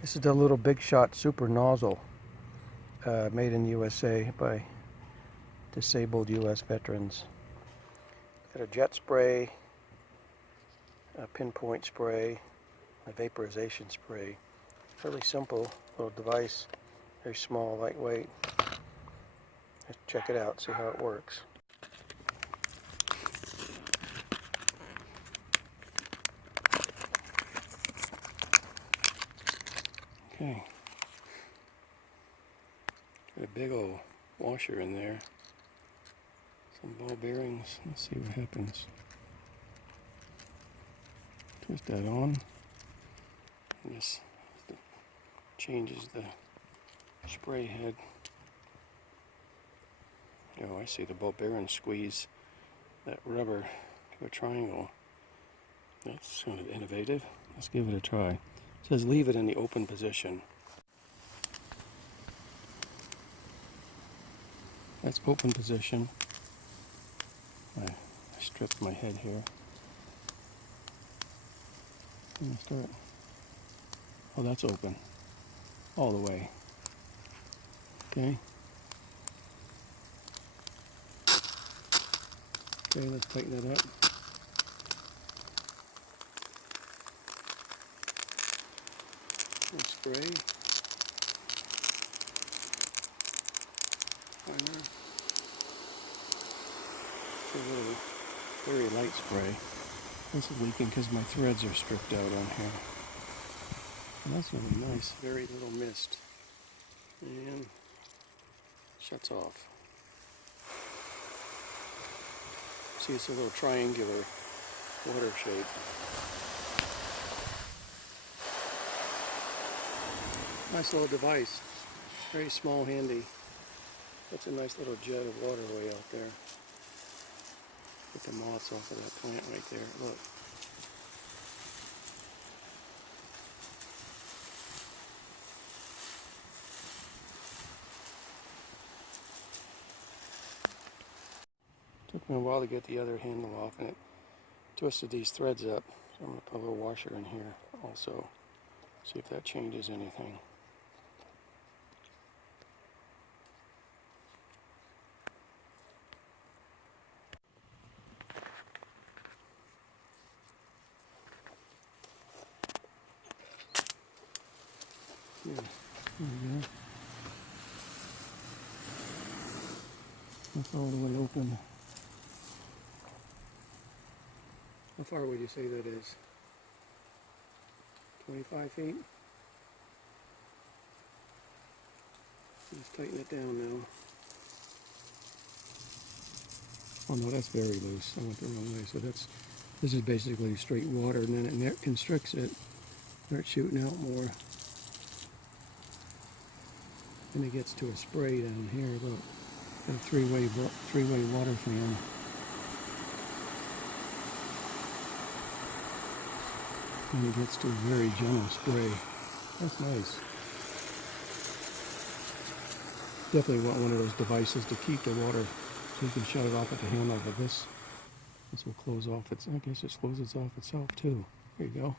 This is the little Big Shot Super Nozzle, made in the USA by disabled US veterans. Got a jet spray, a pinpoint spray, a vaporization spray. Fairly simple little device, very small, lightweight. Let's check it out, see how it works. Okay, got a big old washer in there, some ball bearings. Let's see what happens. Twist that on, and this changes the spray head. Oh, I see, the ball bearing squeeze that rubber to a triangle. That's kind of innovative. Let's give it a try. It says leave it in the open position. That's open position. I stripped my head here. I'm gonna start. Oh, that's open all the way. Okay. Okay, let's tighten it up. And spray. Primer. A little very light spray. This is leaking because my threads are stripped out on here. And that's really nice. Very little mist. And shuts off. See, it's a little triangular water shape. Nice little device. Very small, handy. That's a nice little jet of water way out there. Get the moths off of that plant right there. Look. Took me a while to get the other handle off, and it twisted these threads up. So I'm going to put a little washer in here also. See if that changes anything. Yeah, there we go. That's all the way open. How far would you say that is? 25 feet? Let's tighten it down now. Oh no, that's very loose. I went the wrong way. So this is basically straight water, and then it constricts it. Start shooting out more. And it gets to a spray down here. Look, got a three-way water fan. And it gets to a very gentle spray. That's nice. Definitely want one of those devices to keep the water so you can shut it off at the handle. But this will close off. I guess it closes off itself too. There you go.